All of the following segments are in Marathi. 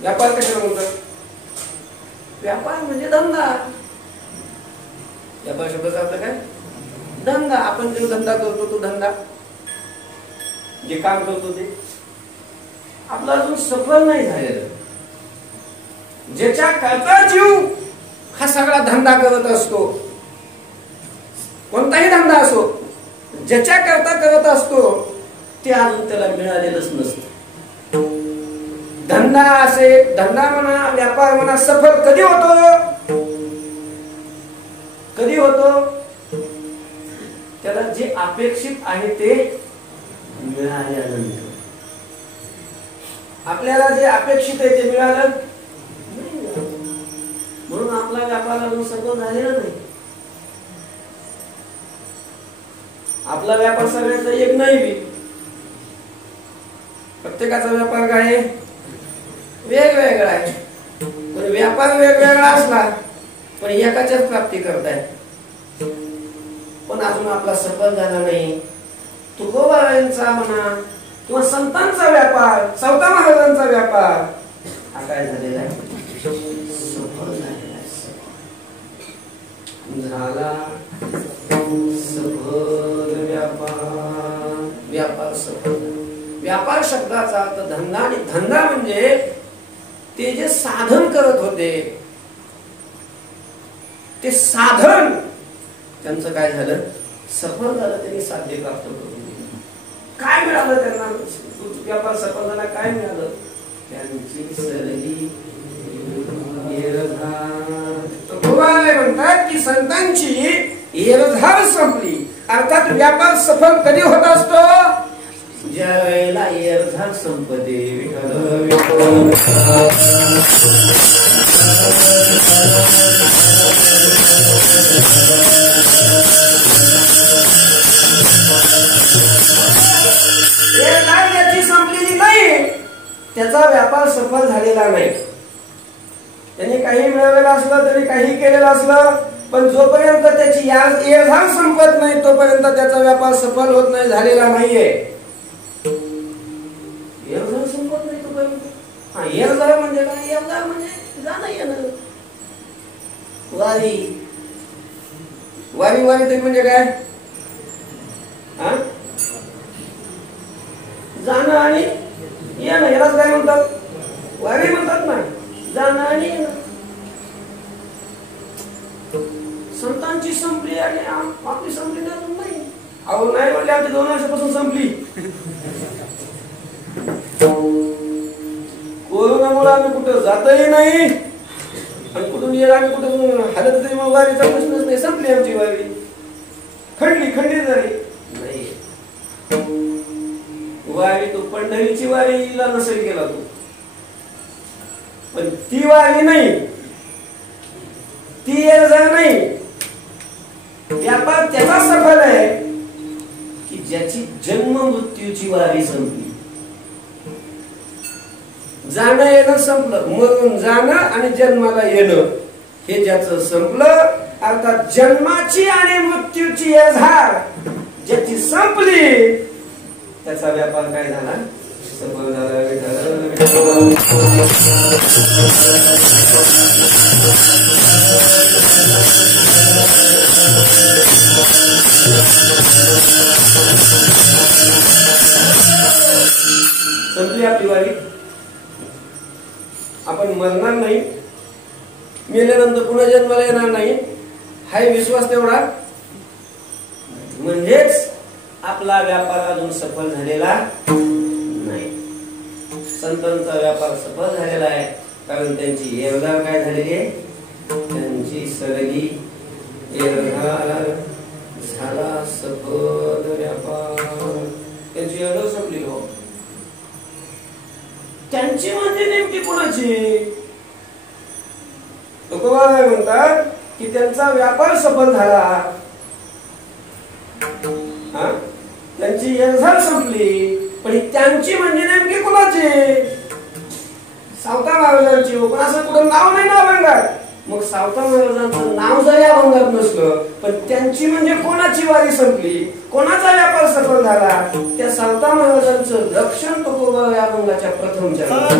व्यापार कशाला म्हणतात? व्यापार म्हणजे धंदा. व्यापार शब्दाचा अर्थ काय? धंदा. आपण जो धंदा करतो तो धंदा, जे काम करतो ते आपला अजून सफल नाही झालेलं. ज्याच्या करता जीव हा सगळा धंदा करत असतो, कोणताही धंदा असो, ज्याच्या करता करत असतो ते अजून त्याला मिळालेलंच नसतं. धंदा असे, धंदा म्हणा, व्यापार म्हणा, सफल कधी होतो? कधी होतो? त्याला जे अपेक्षित आहे ते मिळाल्यानंतर. आपल्याला जे अपेक्षित आहे ते मिळालं नाही, म्हणून आपला व्यापार अजून सफल झालेला नाही. आपला व्यापार सगळ्याचा एक नाही, प्रत्येकाचा व्यापार काय आहे? वेगवेगळा आहे. पण व्यापार वेगवेगळा असला पण एकाच्याच प्राप्ती करताय, पण अजून आपला सफल झाला नाही. तुकोबारायांचा म्हणा किंवा संतांचा व्यापार, चौथा महाराजांचा व्यापार हा काय झालेला आहे? सफल झालेला आहे. झाला सफल व्यापार. व्यापार सफल. व्यापार शब्दाचा अर्थ धंदा, आणि धंदा म्हणजे ते जे साधन करत होते ते साधन त्यांचं काय झालं? सफल झालं. त्यांनी साध्य प्राप्त करून काय मिळालं त्यांना? व्यापार सफल झाला. काय मिळालं? त्यांची सरली म्हणतात की संतांची एरझार संपली. अर्थात व्यापार सफल कधी होत असतो? ज्या वेळेला एरझार संपते. याची संपलेली नाही, त्याचा व्यापार सफल झालेला नाही. त्यांनी काही मिळवलेलं असलं, त्यांनी काही केलेलं असलं, पण जोपर्यंत त्याची एरझार संपत नाही तोपर्यंत त्याचा व्यापार सफल होत नाही, झालेला नाहीये. एरझार संपत नाही तोपर्यंत. हा, एरझार म्हणजे काय? एरझार म्हणजे जाणं येणं. वारी वारी वारी ते म्हणजे काय? हा, जाणं आणि येणं. यालाच काय म्हणतात? वारी म्हणतात ना. जाणं आणि येणं. संतांची संपली आणि आपली संपली नाही. अहो नाही म्हणले, आमची 2 वर्षापासून संपली. कोरोनामुळे आम्ही कुठं जातही नाही आणि कुठून येईल आम्ही कुठून हालत तरी मग वारीचा प्रश्नच नाही. संपली आमची वारी. खंडित झाली नाही. वारी तू पंढरीची वारीला नसेल गेला तू, पण ती वारी नाही, ती एरझार नाही. व्यापार त्याचा सफल आहे की ज्याची जन्म मृत्यूची वारी संपली. जाणं येणं संपलं, मरून जाणं आणि जन्माला येणं हे ज्याचं संपलं, अर्थात जन्माची आणि मृत्यूची एरझार ज्याची संपली, त्याचा व्यापार काय झाला? सफल झाला. संपली आपली वारी. आपण मरणार नाही, मेल्यानंतर पुन्हा जन्माला येणार नाही, हा विश्वास तेवढा, म्हणजेच आपला व्यापार अजून सफल झालेला नाही. संतांचा व्यापार सफल झालेला आहे, कारण त्यांची एरझार काय झालेली आहे? त्यांची सरली एरझार झाला सफल व्यापार. त्यांची एरझार संपली. हो, त्यांची म्हणजे नेमकी कोणाची? तुकोबा म्हणतात की त्यांचा व्यापार सफल झाला, त्यांची एरझार संपली, पण त्यांची म्हणजे नेमकी कोणाची? सावता महाराजांची. पण असं कुठं नाव नाही ना अभंगात. मग सावता महाराजांचं नाव जरी अभंगात नसलं, पण त्यांची म्हणजे कोणाची वारी संपली, कोणाचा व्यापार सफल झाला, त्या सावता महाराजांचं रक्षण तुकोबा या अभंगाच्या प्रथम चरणात.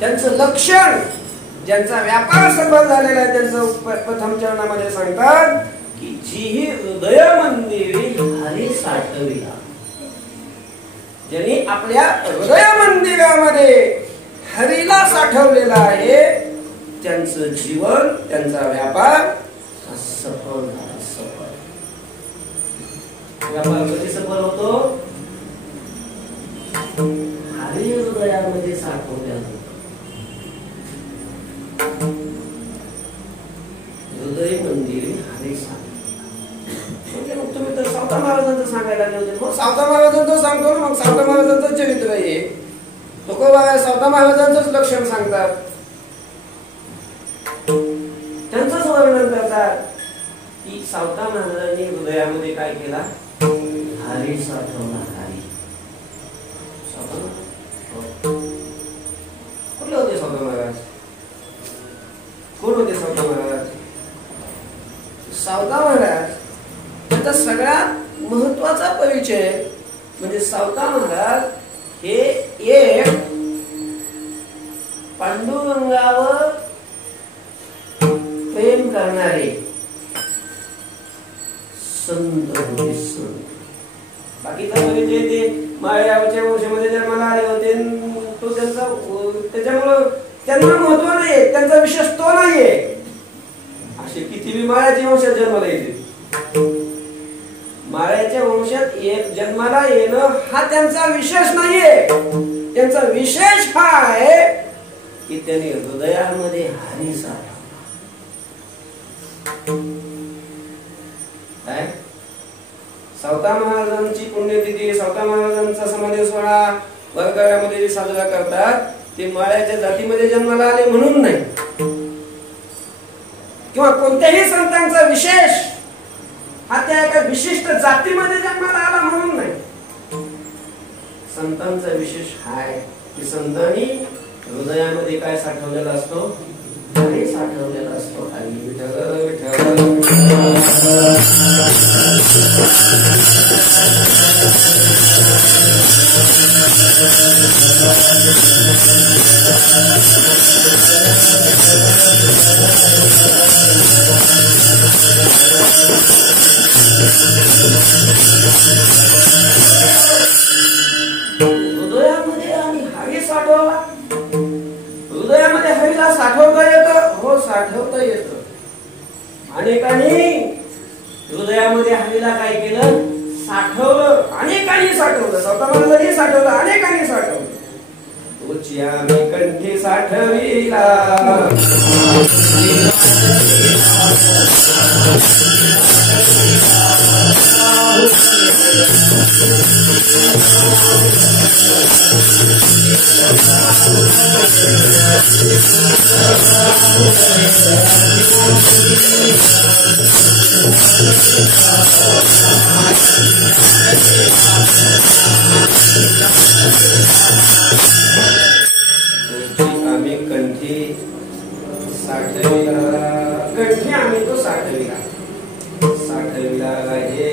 त्यांचं लक्षण ज्यांचा व्यापार सफल झालेला आहे त्यांचं प्रथम चरणामध्ये सांगतात की जी हृदय मंदिरी हरी साठविला, ज्यांनी आपल्या हृदय मंदिरामध्ये हरीला साठवलेला आहे त्यांचं जीवन त्यांचा व्यापार सफल झाला. सफल व्यापार कधी सफल होतो? हरी हृदयामध्ये साठवलेला. हृदय मंदिर हरी साठवले. मग तुम्ही तर सावता महाराजांचं सांगायला लागले होते. मग सावता महाराजांचं सांगतो ना, मग सावता महाराजांचं चरित्र आहे. लोक सावता महाराजांचंच लक्षण सांगतात, त्यांचंच वर्णन करतात की सावता महाराजांनी हृदयामध्ये काय केला? हरी साठवला. हरी कुठले होते सावता महाराज? कोण होते सावता महाराज? सावता महाराज त्याचा सगळ्यात महत्वाचा परिचय म्हणजे सावता महाराज हे एक पांडुरंगावर प्रेम करणारे संत होते. संत बाकीचा परिचय ते मायाच्या वंशामध्ये जन्माला आले होते, तो त्यांचा त्याच्यामुळं त्यांना महत्व नाहीये, त्यांचा विशेष तो नाहीये. असे किती माळ्याच्या वंशात जन्माला येते, माळ्याच्या वंशात जन्माला येणं हा त्यांचा विशेष नाहीये. त्यांचा विशेष हा आहे की त्यांनी हृदयामध्ये हरी साठवला. काय सावता महाराजांची पुण्यतिथी, सावता महाराजांचा समाधी सोहळा वरगळ्यामध्ये साजरा करतात ते माळ्याच्या जातीमध्ये जन्माला आले म्हणून नाही, किंवा कोणत्याही संतांचा विशेष हा त्या एका विशिष्ट जातीमध्ये जन्माला आला म्हणून नाही. संतांचा विशेष हाय की संतांनी हृदयामध्ये काय साठवलेला असतो? काही साठवलेला असतो खाली. विठ्ठल विठ्ठल हृदयामध्ये आणि हवी साठवला. हृदयामध्ये हवीला साठवता येतं. हो, साठवता येतं. अनेकांनी हृदयामध्ये हवीला काय केलं? साठवलं. अनेकांनी साठवलं. स्वतः महाराजांनी साठवलं, अनेकांनी साठवलं. तुझी आम्ही कंठी साठविला. आम्ही कंठी साठविला. कंठी आम्ही तो साठविला. साठविला हे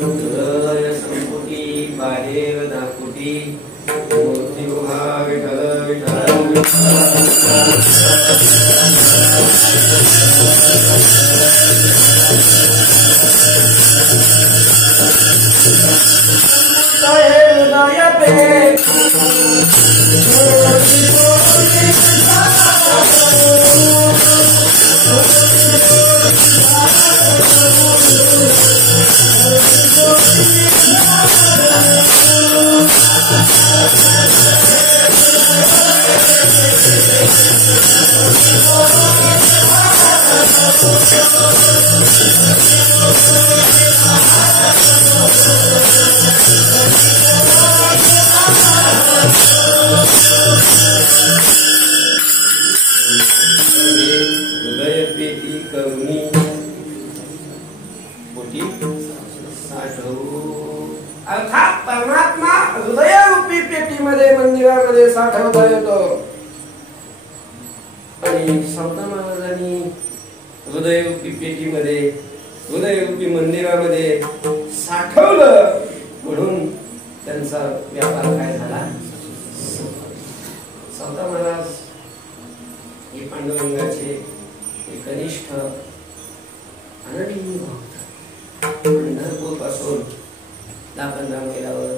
हृदय संपुटी बाहेर नाकुटी. मूर्ती गुहा विठ्ठल विठ्ठल हृदय पे हृदय पेटी करुणी पोटी साठवू. अर्थात परमात्मा हृदयरूपी पेटीमध्ये मंदिरामध्ये साठवता येतो. आणि संत महाराजांनी हृदयरूपी पेटीमध्ये हृदयरूपी मंदिरामध्ये साठवलं म्हणून त्यांचा व्यापार काय झाला? संत महाराज हे पांडुरंगाचे कनिष्ठ अनन्य भक्त. पंढरपूर पासून 10-15 मैलावर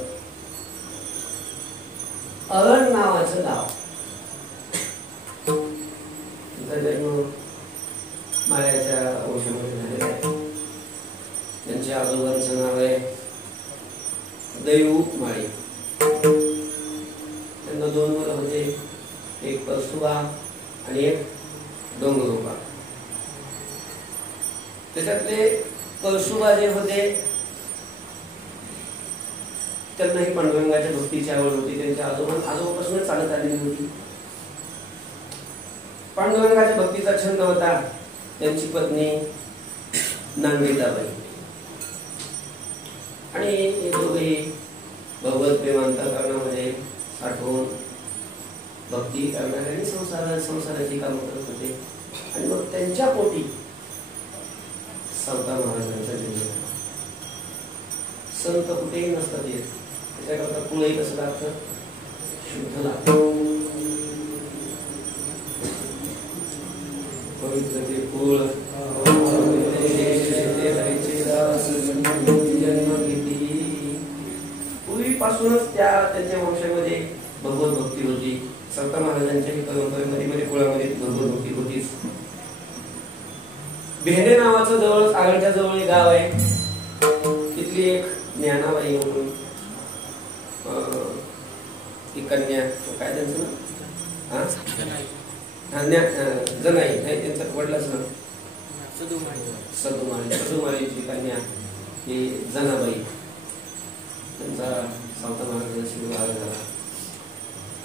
अरण नावाचं गाव. तिचा जन्म माळ्याच्या वंशामध्ये झालेला आहे. त्यांच्या आजोबांचं नाव आहे दैऊ माळी. त्यांना 2 मुलं होते. एक परसुबा आणि एक डोंगरोबा. त्याच्यातले परसुबा जे होते त्यांनाही पांडुरंगाच्या भक्तीची आवड होती. त्यांच्या आजोबापासूनच चालत आलेली होती. पांडुरंगाच्या भक्तीचा छंद होता. त्यांची पत्नी नांगरीताबाई आणि हे दोघे भगवत प्रेम अंतःकरणामध्ये साठवून भक्ती करणारे आणि संसाराची कामं करत होते. आणि मग त्यांच्या पोटी संत महाराजांचा जन्म झाला. संत कुठेही नसतात येत. त्याच्याकरता कुळही कसं लागतं? शुद्ध लागतं. पवित्र ते कुळ पूर्वीपासूनच त्यांच्या वंशामध्ये भगवत भक्ती होती. संत महाराजांच्याही परंपरेमध्ये कुळामध्ये भगवत भक्ती होतीच. भेंडे नावाचं जवळ आगळच्या जवळ एक गाव आहे. तिथली एक ज्ञानाबाई म्हणून ती कन्या काय त्यांचं नाव? जनाई नाही, त्यांचं वडिलाच नाव सदुमाळीची कन्या ही जनाबाई. त्यांचा सावता महाराजांशी विवाह झाला.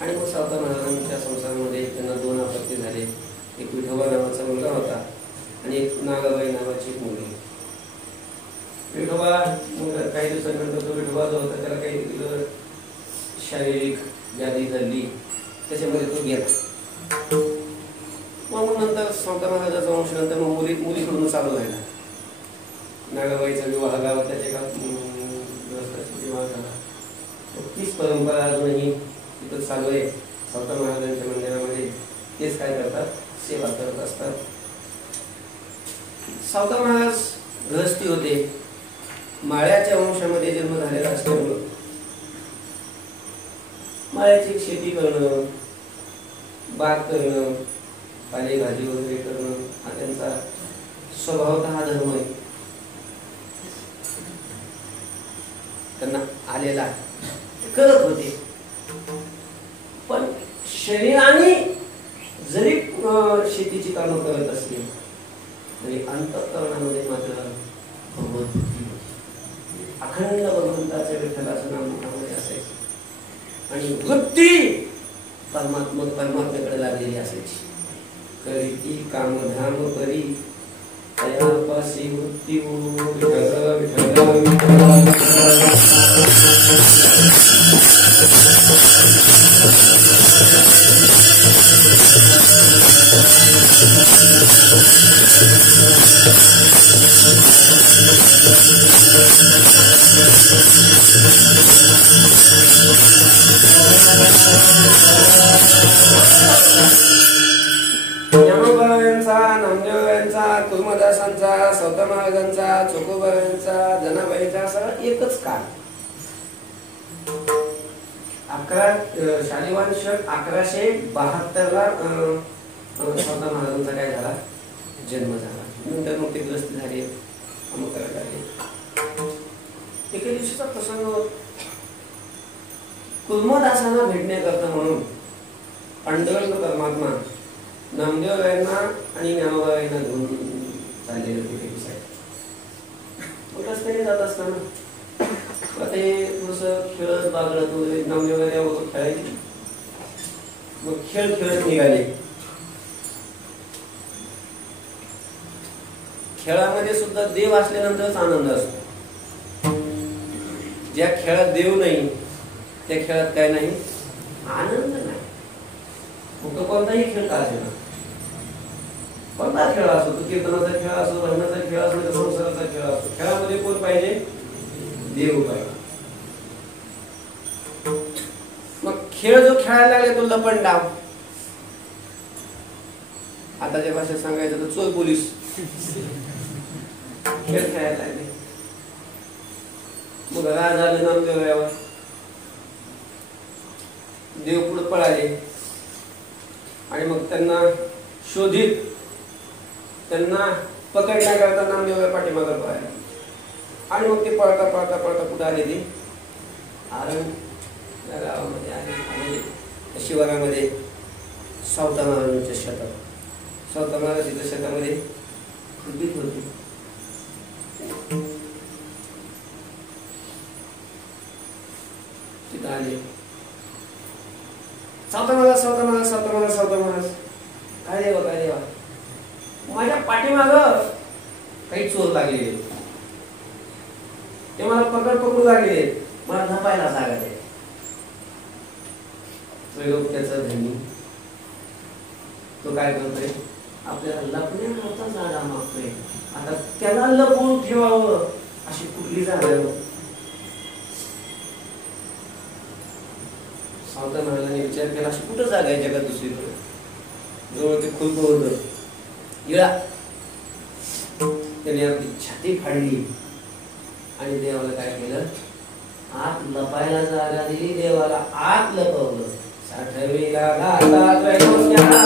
आणि मग सावता महाराजांच्या संसारामध्ये त्यांना 2 अपत्य झाले. एक विठोबा नावाचा मुलगा होता आणि एक नागाबाई नावाची एक मुलगी. विठोबा मुलगा काही दिवसानंतर तो विठोबा जो होता त्याला काही शारीरिक व्याधी झाली. त्याच्यामध्ये तो गेला. मग नंतर संत महाराजाचा वंश नंतर मग मुलीकडून चालू झाला. नागाबाईचा विवाह गावात त्याच्या विवाह झाला. तीच परंपरा अजूनही तिथं चालू आहे. संत महाराजांच्या मंदिरामध्ये तेच काय करतात, सेवा करत असतात. सावता महाराज गृहस्थी होते. माळ्याच्या वंशामध्ये जन्म झालेला असल्यामुळं माळ्याची शेती करणं, बाग करणं, पालेभाजी वगैरे करणं हा त्यांचा स्वभावतः धर्म आहे, त्यांना आलेला करत होते. पण शरीराने जरी शेतीची कामं करत असली तरी अंतःकरणामध्ये मात्र भगवत बुद्धी होती. अखंड भगवंताच्या विठ्ठलाचं नाम मुखामध्ये असायचं आणि वृत्ती परमात्म्याकडे लागलेली असायची. करीती कामधाम करी तयापासी वृत्ती विठ्ठल विठ्ठल. ज्ञानोबारायांचा, नामदेवरायांचा, कुर्मदासांचा, सौता महाराजांचा, चोकोबारायांचा, जनाबाईचा सगळा एकच काळ. शालिवान शक 1172 ला सौता महाराजांचा काय झाला, जन्म झाला. नंतर मग ते ग्रस्त झाले, अमुक करायला लागले. एके दिवशीचा प्रसंग, कुर्मदासांना भेटण्याकरता म्हणून पांडुरंग परमात्मा नामदेवरायांना आणि ज्ञानोबारायांना घेऊन चाललेले होते. रस्त्याने जात असताना ते थोडस खेळत बागडत वगैरे नामदेवरायांबरोबर खेळायचे. मग खेळ खेळत निघाले. खेळामध्ये सुद्धा देव असल्यानंतरच आनंद असतो. ज्या खेळात देव नाही त्या खेळात काय नाही, आनंद नाही. मग कोणताही खेळ का असेल, कोणता खेळ असो, तो कीर्तनाचा खेळ असो, भजनाचा खेळ असो, संसाराचा खेळ असो, खेळामध्ये कोण पाहिजे, देव पाहिजे. मग खेळ जो खेळायला लागले तो लपंडाव. आताच्या भाषेत सांगायचं तर चोर पोलीस खेळ खेळायला लागले. मग राज आले नामदेवरायावर. देव पुढे पळाले आणि मग त्यांना शोधित, त्यांना पकडण्याकरता नामदेवराय पाठीमागे पळाले. आणि मग ते पळता पळता पळता कुठे आले, ते आरण या गावामध्ये आले. शिवारामध्ये सावता महाराजांच्या शेतात, सावता महाराजांच्या शेतामध्ये उभीत होते. तिथं आले. सावता महाराज, सावता महाराज, सावता महाराज, सावता महाराज, काय देवा, काय देवा, माझ्या पाठीमाग काही चोर लागले, ते मला पकडू लागले, मला झपायला जागा दे. त्रैलोक्याचा धनी तो काय करतोय, आपल्याला लपण्याकरता जागा मागतोय. आता त्याला लपवून ठेवावं अशी कुठली जागा. सावता महाराजांनी विचार केला, अशी कुठं जागा आहे जगात दुसरीकडे. जवळ ते खुलत होत इळा. त्याने आपली छाती फाडली आणि देवाला काय केलं, आत लपायला जागा दिली. देवाला आत लपवलं. साठविला गाता त्रैलोक्याला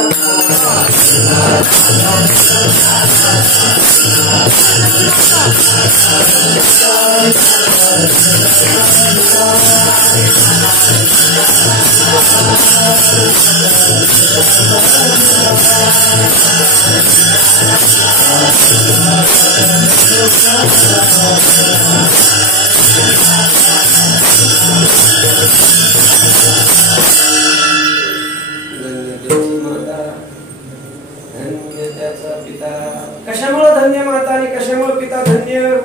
कशामुळे धन्य माता आणि कशामुळे पिता धन्य.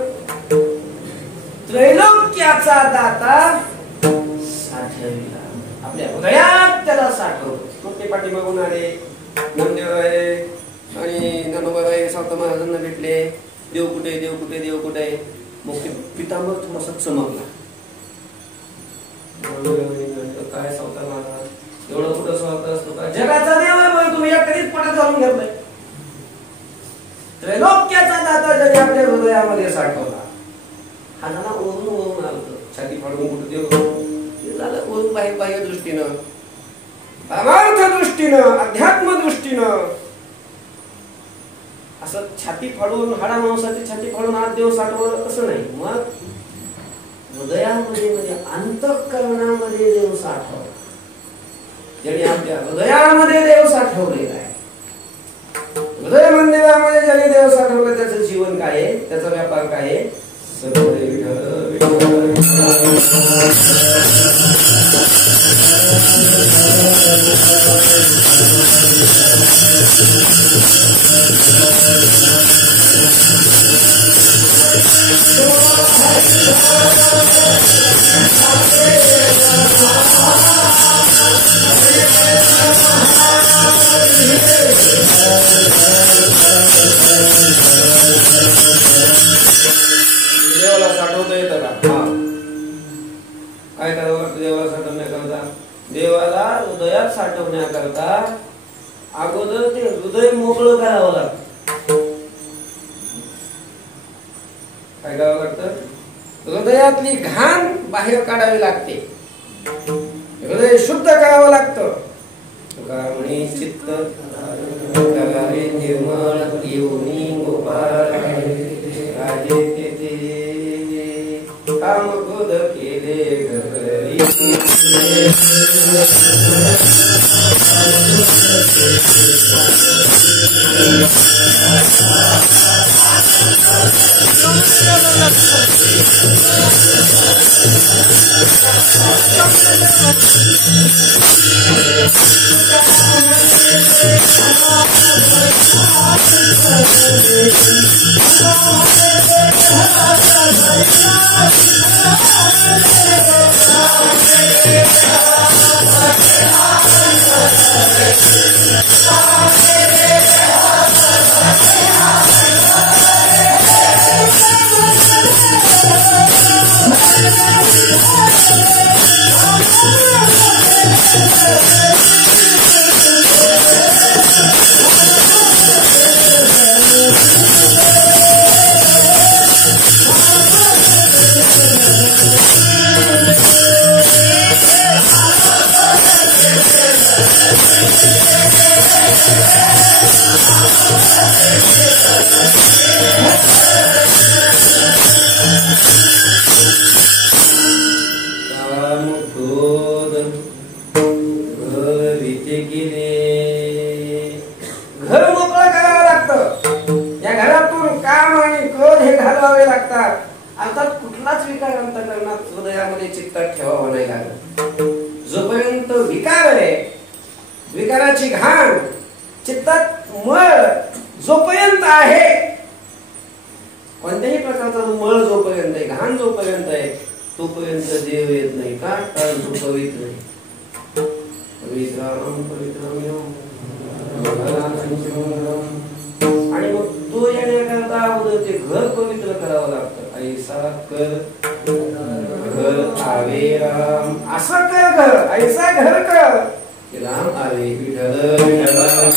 त्रैलोक्याचा दाता साठविला, आपल्या हृदयात त्याला साठवलं. मग ते पाठीमागून आले. नामदेव आहे आणि ज्ञानोबाराय सावता महाराजांना भेटले. देव कुठे, देव कुठे, देव कुठे. मग ते पितांबर थोडासा चमकला. काय सावता महाराज एवढं कुठं स्वार्थ असतो का? जगाचा देव आहे पण तुम्ही या कधीच पटात घालून घेतलाय. त्रैलोक्याचा दाता जरी आपल्या हृदयामध्ये साठवला. हा झाला ओरून आलत छाती फाडून कुठं देव झालं ओरून बाह्य दृष्टीनं, परमार्थ दृष्टीनं, अध्यात्म दृष्टीनं असं छाती फाडून हाडा मांसाची छाती फाडून आत देव साठवलं असं नाही. मग हृदयामध्ये म्हणजे अंतःकरणामध्ये देव साठवला. ज्याने आपल्या हृदयामध्ये देव साठवलेला आहे. हृदय मंदिरामध्ये ज्याने देव साठवलं त्याचं जीवन काय आहे, त्याचा व्यापार काय आहे. सर्व विठ्ठल विठ्ठल देवाला साठवता येतं का? काय करावं लागतं देवाला साठवण्याकरता? देवाला हृदयात साठवण्याकरता अगोदर ते हृदय मोकळं करावं लागतं. काय करावं लागतं? हृदयातली घाण बाहेर काढावी लागते. हृदय शुद्ध करावं लागतं. तुका म्हणे चित्त करावे निर्मळ येऊनी गोपाळ राजे तेथे काम क्रोध केले घरी. घर मोकळं करावं लागतं. या घरातून काम आणि क्रोध हे घालवावे लागतात. अर्थात कुठलाच विकार अंतःकरणात हृदयामध्ये चित्तात ठेवावा नाही लागत. जोपर्यंत विकार आहे, विकाराची घाण चित्तात मळ जोपर्यंत आहे, कोणत्याही प्रकारचा मळ जोपर्यंत आहे, घाण जोपर्यंत आहे, तोपर्यंत देव येत नाही. का? कारण तो पवित्र आहे. पवित्रम पवित्रम. आणि मग तो येण्याकरता अगोदर ते घर पवित्र करावं लागतं. ऐसा कर घर आवे राम. असं कर घर, ऐसा घर कर राम आवे. विठ्ठल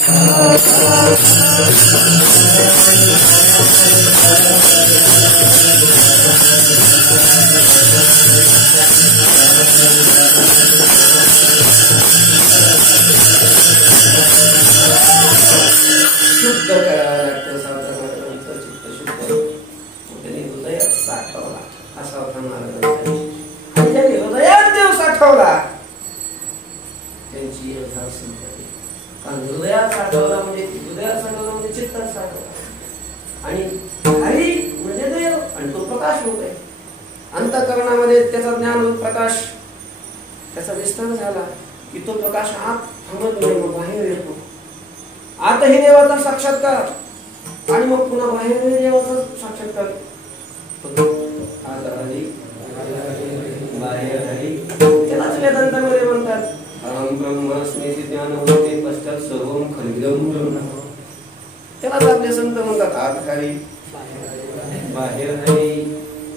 शुद्ध करावं लागतं. सावधानाचं चित्त शुद्ध त्यांनी हृदयात साठवला. असा होता महाराजांचा. आणि ज्यांनी हृदयात देव साठवला त्यांची यथार्थ संपत्ती. कारण हृदयात साठवला म्हणजे चित्तात साठवला. आणि हरी म्हणजे देव आणि तो प्रकाश रूप आहे. अंतःकरणामध्ये त्याचा ज्ञान प्रकाश त्याचा विस्तार झाला की तो प्रकाश आत थांबत नाही, मग बाहेर येतो. आतही देवाचा साक्षात्कार आणि मग पुन्हा बाहेरही देवाचा साक्षात्कार. त्यालाच वेदांतामध्ये म्हणतात अहं ब्रह्मास्मी ज्ञान होते पश्चात सर्वं खलविदं दिगंबर. त्यालाच आपले संत म्हणतात आत हरी बाहेर हरी.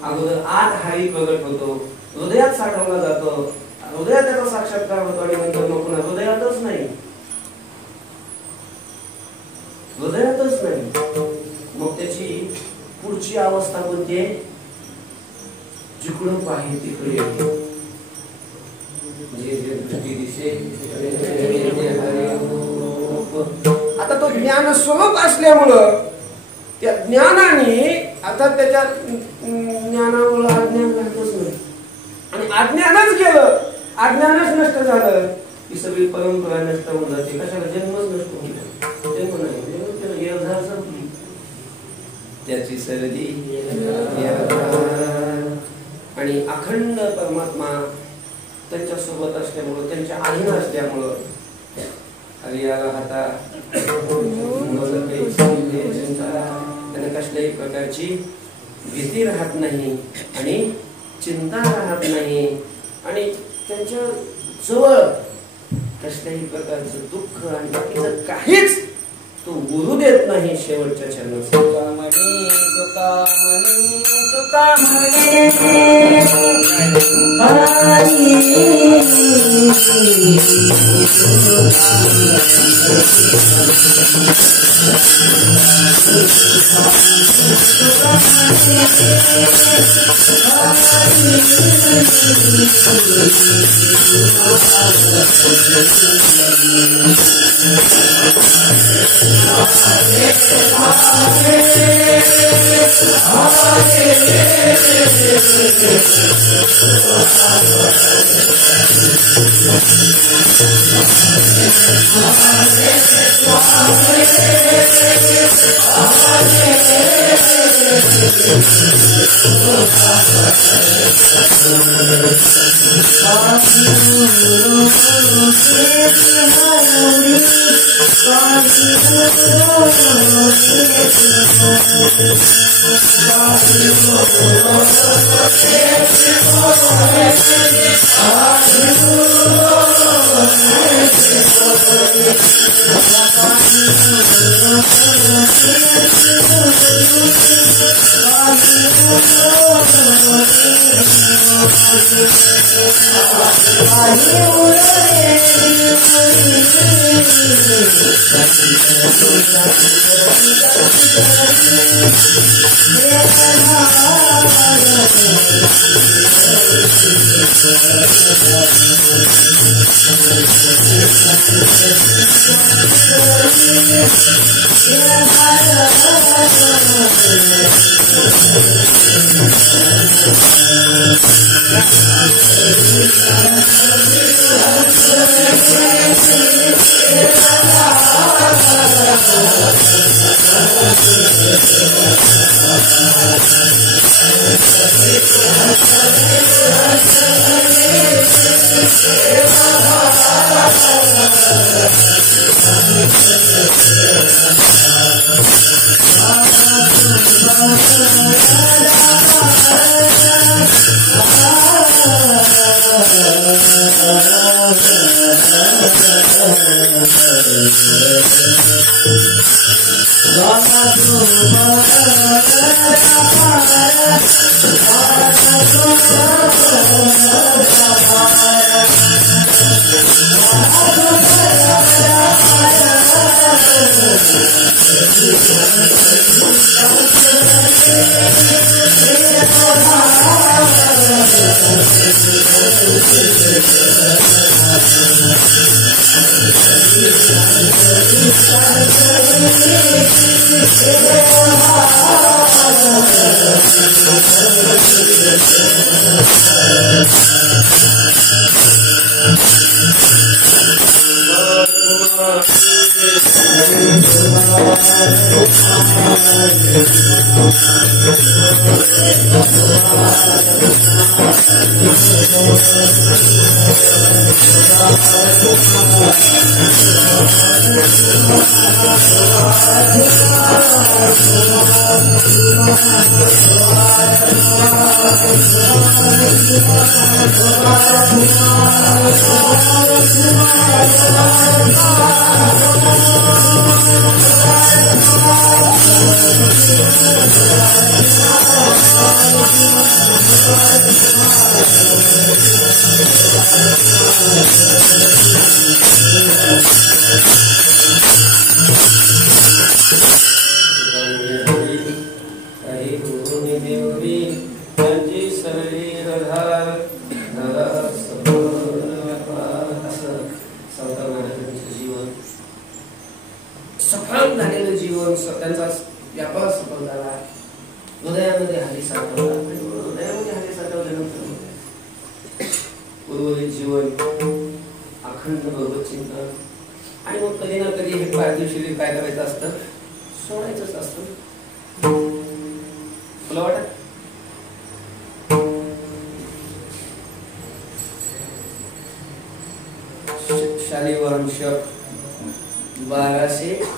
अगोदर आत हरी प्रगट होतो, हृदयात साठवला जातो, हृदयात त्याचा साक्षात्कार होतो आणि नंतर मग पुन्हा हृदयातच नाही, हृदयातच नाही. मग त्याची पुढची अवस्था कोणती आहे? जिकडं पाहिजे तिकडे येतो. आता तो ज्ञान स्वरूप असल्यामुळं त्या ज्ञानाने आता त्याच्या ज्ञानामुळे अज्ञान राहतच नाही आणि अज्ञानच गेलं, अज्ञानच नष्ट झालं की सगळी परंपरा नष्ट होऊन जाते. कशाला? जन्मच नष्ट होतो. जन्म नाही, येळधार संपली, त्याची सर्दी. आणि अखंड परमात्मा त्यांच्या सोबत असल्यामुळं, त्यांच्या अधीन असल्यामुळं हरियाला हाता त्यांना कसल्याही प्रकारची भीती राहत नाही आणि चिंता राहत नाही आणि त्यांच्या जवळ कसल्याही प्रकारचं दुःख आणि बाकीचं काहीच तो बोलू देत नाही. शेवटच्या चरणात सुखामणी सुखामणी सुखामणी सफल झालेलं जीवन, त्यांचा व्यापार सफल झाला, हृदयामध्ये हरी साठवला आणि हृदयामध्ये हरी साठवल्यानंतर उर्वरित जीवन अखंड भगवत चिंतन आणि मग कधी ना कधी हे पारदर्शी काय करायचं असतं, सोडायचंच असतं. तुला वाटत शालिवांश 1217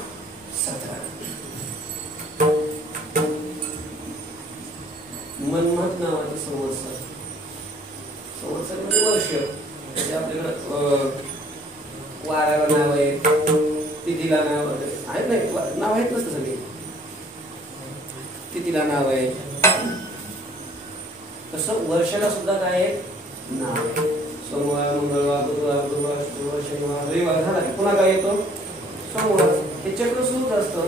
मनमत नावाचं संवत्सर म्हणजे वर्ष. म्हणजे आपल्याकडं वाराला नाव आहे, तिथीला नाव आहेत, नाही नाव आहेत नसतं सगळे, तिथीला नाव आहे, तसं वर्षाला सुद्धा काय आहे नाव आहे. सोमवार, मंगळवार, बुधवार, गुरुवार, शुक्रवार, शनिवार, रविवार झाला की पुन्हा काय येतो सोमवार. हे चक्र सुरूच असतं.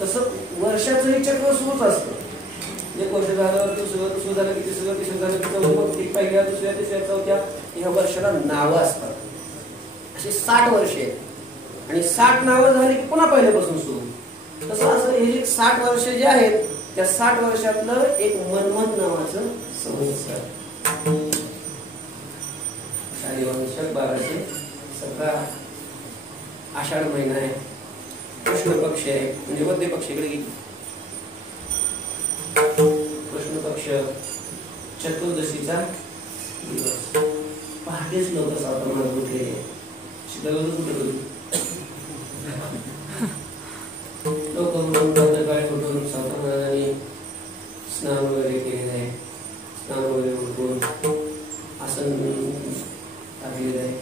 तसं वर्षाचंही चक्र सुरूच असतं. एक वर्ष झालं, दुसरं झालं की तिसरं झालं की चौथं, एक पहिल्या, दुसऱ्या, तिसऱ्या, चौथ्या, ह्या वर्षाला नावं असतात. अशी 60 वर्षे आहेत आणि 60 नावं झाली की पुन्हा पहिल्यापासून सुरू. तसं असं हे जे 60 वर्षे जे आहेत त्या 60 वर्षातलं एक मनमत नावाचं संवत्सर. शालिवांश 1217 आषाढ महिना आहे, कृष्ण पक्ष आहे, म्हणजे मध्य पक्षाकडे गेली. कृष्ण पक्ष चतुर्दशीचा दिवस. पहाटेच लोक सावधान उठले, लोक काय उठून सावधानाने स्नान वगैरे केलेलं आहे. स्नान वगैरे उठून आसन टाकलेलं आहे,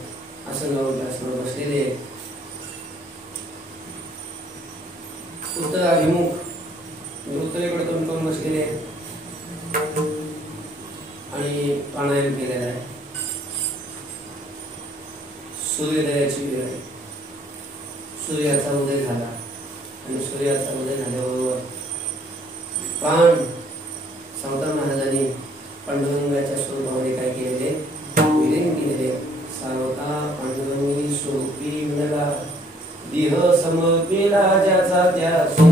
आसनावर बसलेले आहे. उत्तराभिमुख उत्तरेकडे तोंड बसलेले आहे आणि प्राणायाम केलेला आहे. सूर्योदयाची वेळ आहे. सूर्याचा उदय झाला आणि सूर्याचा उदय झाल्याबरोबर प्राण समर्थ महाराजांनी पांडुरंगाच्या स्वरूपामध्ये काय केलेले विलीन केलेले. सावता पांडुरंगी स्वरूपी विणला देह समर्पिला ज्याचा त्यासी